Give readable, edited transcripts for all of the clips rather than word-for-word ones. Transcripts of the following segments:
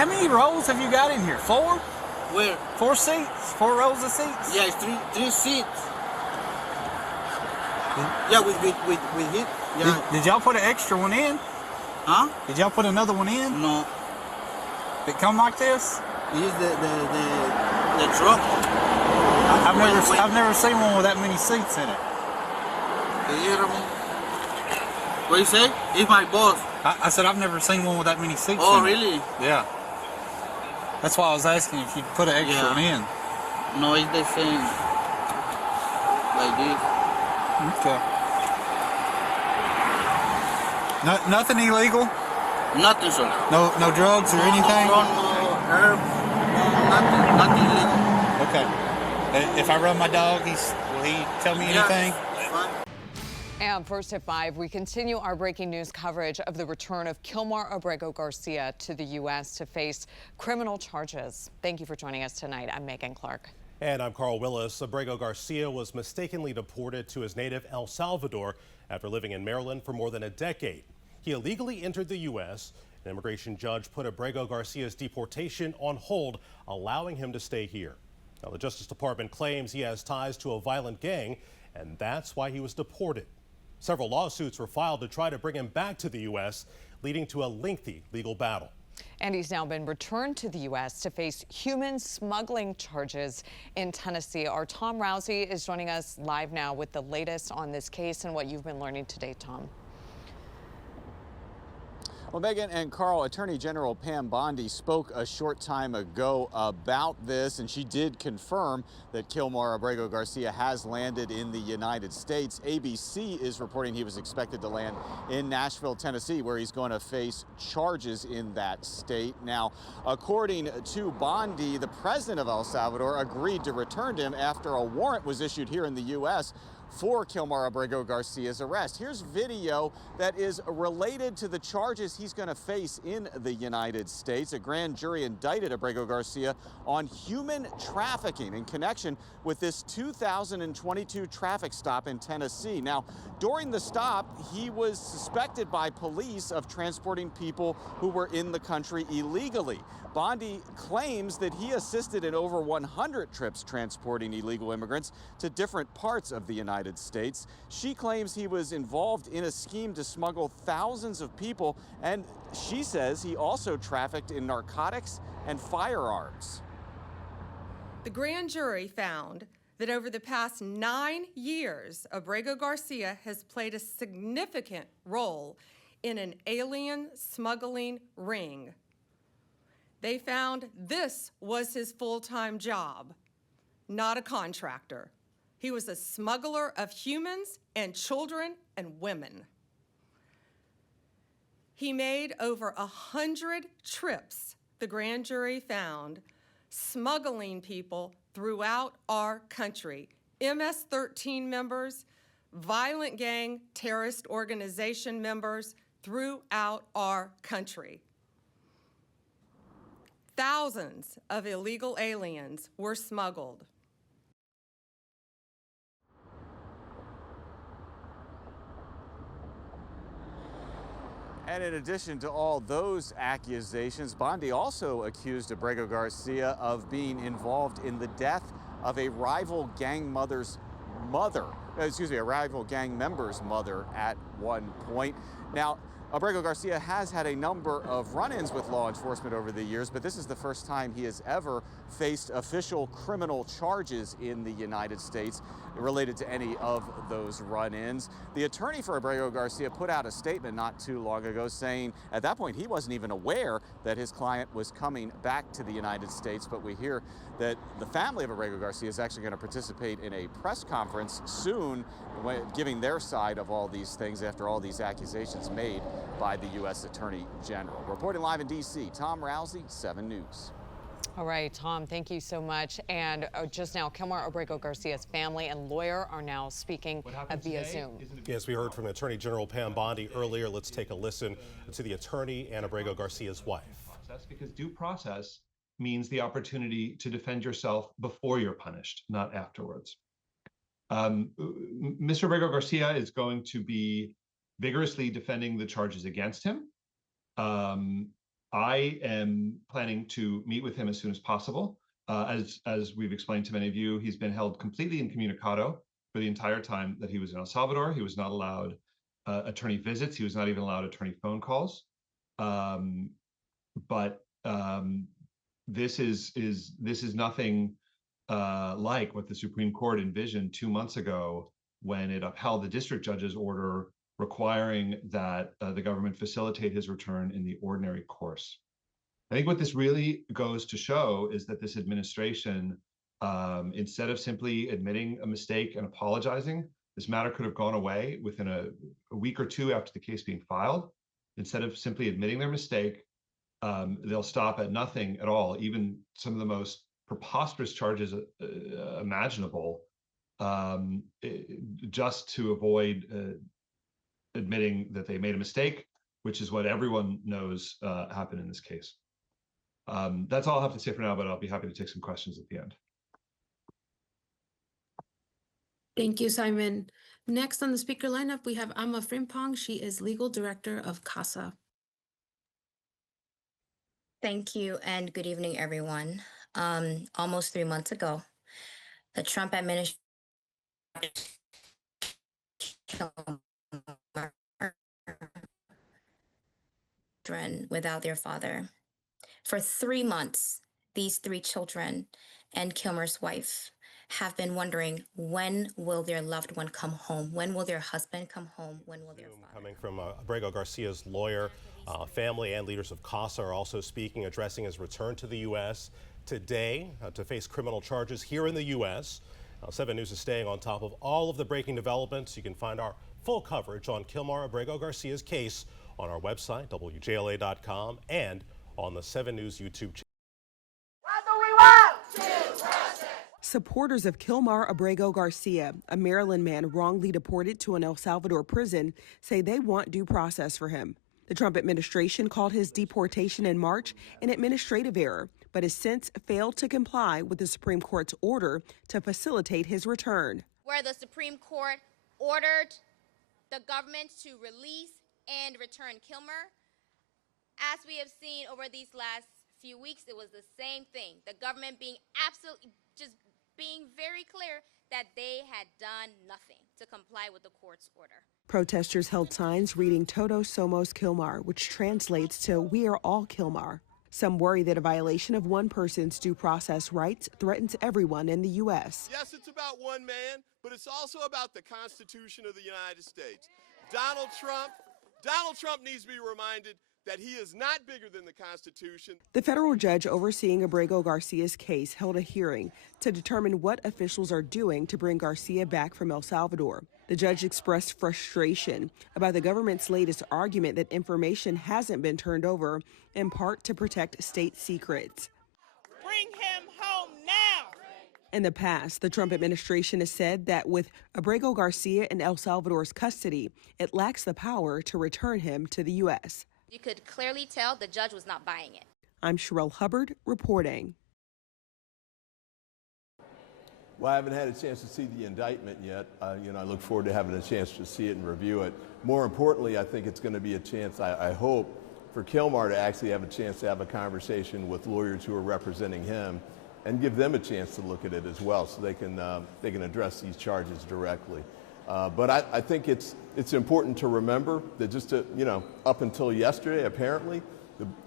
How many rows have you got in here? 4? Where? 4 seats? 4 rows of seats? Yeah, it's three seats. Yeah, with it. Yeah. Did y'all put an extra one in? Huh? Did y'all put another one in? No. Did it come like this? This is the truck. I've never seen one with that many seats in it. What you say? It's my boss. I said I've never seen one with that many seats in it. Oh, really? Yeah. That's why I was asking if you'd put an extra one in. No, it's the same. Like this. Okay. Nothing illegal? Nothing, sir. No drugs or anything? No herb. Nothing illegal. Okay. If I run my dog, will he tell me anything? Fine. And first at 5, we continue our breaking news coverage of the return of Kilmar Abrego Garcia to the U.S. to face criminal charges. Thank you for joining us tonight. I'm Megan Clark. And I'm Carl Willis. Abrego Garcia was mistakenly deported to his native El Salvador after living in Maryland for more than a decade. He illegally entered the U.S. An immigration judge put Abrego Garcia's deportation on hold, allowing him to stay here. Now, the Justice Department claims he has ties to a violent gang, and that's why he was deported. Several lawsuits were filed to try to bring him back to the U.S., leading to a lengthy legal battle. And he's now been returned to the U.S. to face human smuggling charges in Tennessee. Our Tom Rousey is joining us live now with the latest on this case and what you've been learning today, Tom. Well, Megan and Carl, Attorney General Pam Bondi spoke a short time ago about this, and she did confirm that Kilmar Abrego Garcia has landed in the United States. ABC is reporting he was expected to land in Nashville, Tennessee, where he's going to face charges in that state. Now, according to Bondi, the president of El Salvador agreed to return him after a warrant was issued here in the U.S. for Kilmar Abrego Garcia's arrest. Here's video that is related to the charges he's going to face in the United States. A grand jury indicted Abrego Garcia on human trafficking in connection with this 2022 traffic stop in Tennessee. Now, during the stop, he was suspected by police of transporting people who were in the country illegally. Bondi claims that he assisted in over 100 trips transporting illegal immigrants to different parts of the United States. She claims he was involved in a scheme to smuggle thousands of people, and she says he also trafficked in narcotics and firearms. The grand jury found that over the past 9 years, Abrego Garcia has played a significant role in an alien smuggling ring. They found this was his full-time job, not a contractor. He was a smuggler of humans and children and women. He made over 100 trips, the grand jury found, smuggling people throughout our country. MS-13 members, violent gang terrorist organization members throughout our country. Thousands of illegal aliens were smuggled. And in addition to all those accusations, Bondi also accused Abrego Garcia of being involved in the death of a rival gang member's mother at one point. Now, Abrego Garcia has had a number of run-ins with law enforcement over the years, but this is the first time he has ever faced official criminal charges in the United States related to any of those run-ins. The attorney for Abrego Garcia put out a statement not too long ago saying at that point he wasn't even aware that his client was coming back to the United States, but we hear that the family of Abrego Garcia is actually going to participate in a press conference soon, giving their side of all these things after all these accusations made by the U.S. Attorney General. Reporting live in D.C., Tom Rousey, 7 News. All right, Tom, thank you so much. And just now, Kilmar Abrego Garcia's family and lawyer are now speaking via Zoom. Yes, we heard from Attorney General Pam Bondi earlier. Let's take a listen to the attorney and Abrego Garcia's wife. Because due process means the opportunity to defend yourself before you're punished, not afterwards. Mr. Abrego Garcia is going to be vigorously defending the charges against him. I am planning to meet with him as soon as possible. As we've explained to many of you, he's been held completely incommunicado for the entire time that he was in El Salvador. He was not allowed attorney visits. He was not even allowed attorney phone calls. But this is nothing like what the Supreme Court envisioned 2 months ago when it upheld the district judge's order requiring that the government facilitate his return in the ordinary course. I think what this really goes to show is that this administration, instead of simply admitting a mistake and apologizing, this matter could have gone away within a week or two after the case being filed. Instead of simply admitting their mistake, they'll stop at nothing at all, even some of the most preposterous charges imaginable, just to avoid admitting that they made a mistake, which is what everyone knows happened in this case. That's all I have to say for now, but I'll be happy to take some questions at the end. Thank you, Simon. Next on the speaker lineup, we have Amma Frimpong. She is Legal Director of CASA. Thank you and good evening, everyone. Almost 3 months ago, the Trump administration without their father. For 3 months, these 3 children and Kilmar's wife have been wondering, when will their loved one come home? When will their husband come home? When will their father? Coming from Abrego Garcia's lawyer, family and leaders of CASA are also speaking, addressing his return to the U.S. today to face criminal charges here in the U.S. 7 News is staying on top of all of the breaking developments. You can find our full coverage on Kilmar Abrego Garcia's case on our website, WGLA.com, and on the 7 News YouTube channel. Supporters of Kilmar Abrego Garcia, a Maryland man wrongly deported to an El Salvador prison, say they want due process for him. The Trump administration called his deportation in March an administrative error, but has since failed to comply with the Supreme Court's order to facilitate his return. Where the Supreme Court ordered the government to release and return Kilmar, as we have seen over these last few weeks, it was the same thing. The government being absolutely just being very clear that they had done nothing to comply with the court's order. Protesters held signs reading Todos Somos Kilmar, which translates to "We are all Kilmar." Some worry that a violation of one person's due process rights threatens everyone in the U.S. Yes, it's about one man, but it's also about the Constitution of the United States. Donald Trump needs to be reminded that he is not bigger than the Constitution. The federal judge overseeing Abrego Garcia's case held a hearing to determine what officials are doing to bring Garcia back from El Salvador. The judge expressed frustration about the government's latest argument that information hasn't been turned over, in part to protect state secrets. Bring him home now. In the past, the Trump administration has said that with Abrego Garcia in El Salvador's custody, it lacks the power to return him to the U.S. You could clearly tell the judge was not buying it. I'm Sherelle Hubbard reporting. Well, I haven't had a chance to see the indictment yet. I look forward to having a chance to see it and review it. More importantly, I think it's going to be a chance, I hope, for Kilmar to actually have a chance to have a conversation with lawyers who are representing him and give them a chance to look at it as well, so they can address these charges directly. But I think it's important to remember that just up until yesterday, apparently,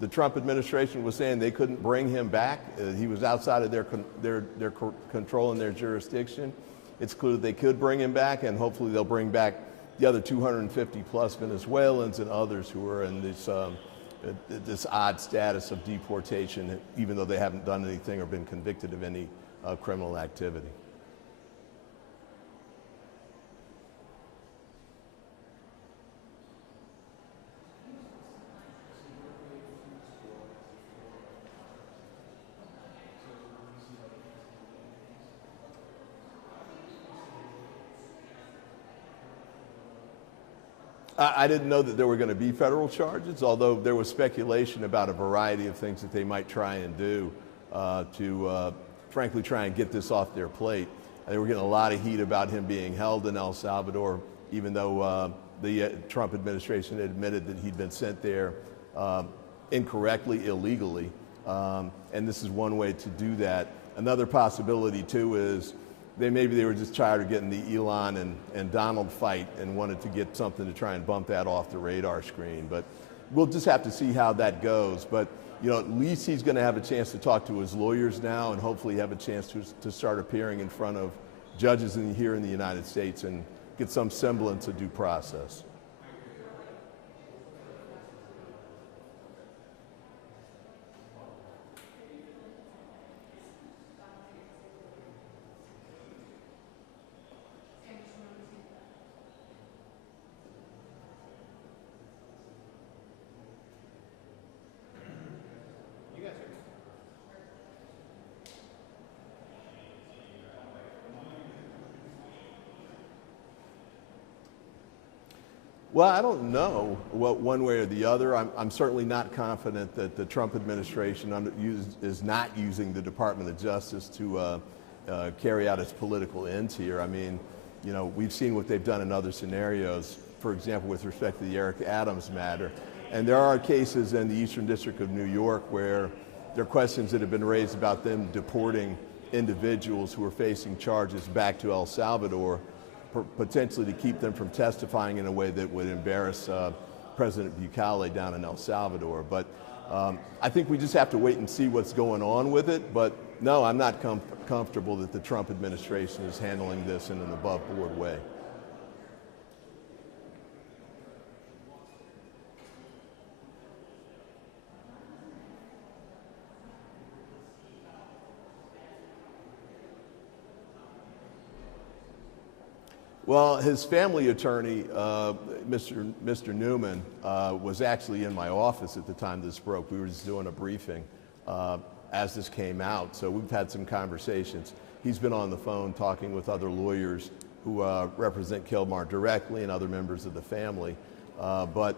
the Trump administration was saying they couldn't bring him back. He was outside of their control and their jurisdiction. It's clear that they could bring him back, and hopefully they'll bring back the other 250 plus Venezuelans and others who are in this odd status of deportation, even though they haven't done anything or been convicted of any criminal activity. I didn't know that there were going to be federal charges, although there was speculation about a variety of things that they might try and do to frankly try and get this off their plate. They were getting a lot of heat about him being held in El Salvador, even though the Trump administration admitted that he'd been sent there incorrectly, illegally, and this is one way to do that. Another possibility too is maybe they were just tired of getting the Elon and Donald fight and wanted to get something to try and bump that off the radar screen. But we'll just have to see how that goes. But at least he's going to have a chance to talk to his lawyers now, and hopefully have a chance to start appearing in front of judges here in the United States and get some semblance of due process. Well, I don't know one way or the other. I'm certainly not confident that the Trump administration is not using the Department of Justice to carry out its political ends here. I mean, we've seen what they've done in other scenarios, for example, with respect to the Eric Adams matter. And there are cases in the Eastern District of New York where there are questions that have been raised about them deporting individuals who are facing charges back to El Salvador, potentially to keep them from testifying in a way that would embarrass President Bukele down in El Salvador. But I think we just have to wait and see what's going on with it. But no, I'm not comfortable that the Trump administration is handling this in an above-board way. Well, his family attorney, Mr. Newman, was actually in my office at the time this broke. We were just doing a briefing as this came out, so we've had some conversations. He's been on the phone talking with other lawyers who represent Kilmar directly and other members of the family. But,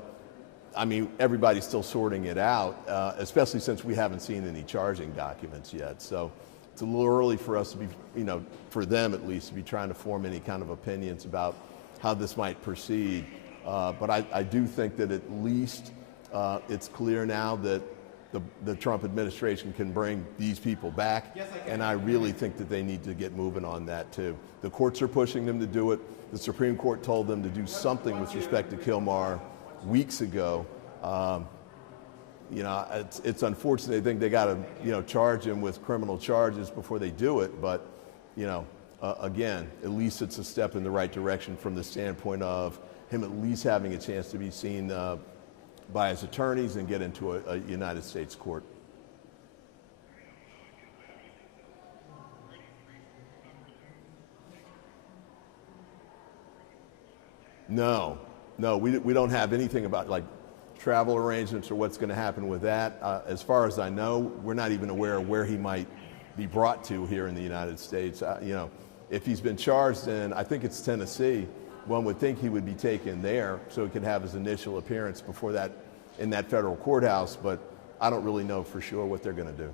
I mean, everybody's still sorting it out, especially since we haven't seen any charging documents yet. So it's a little early for us to be, for them at least, to be trying to form any kind of opinions about how this might proceed. But I do think that at least it's clear now that the Trump administration can bring these people back. Yes, and I really think that they need to get moving on that too. The courts are pushing them to do it. The Supreme Court told them to do something with respect to Kilmar weeks ago. It's unfortunate. They think they got to, charge him with criminal charges before they do it. But, again, at least it's a step in the right direction from the standpoint of him at least having a chance to be seen by his attorneys and get into a United States court. No, we don't have anything about travel arrangements or what's going to happen with that. As far as I know, we're not even aware of where he might be brought to here in the United States. If he's been charged in, I think it's Tennessee, one would think he would be taken there so he could have his initial appearance before that in that federal courthouse, but I don't really know for sure what they're going to do.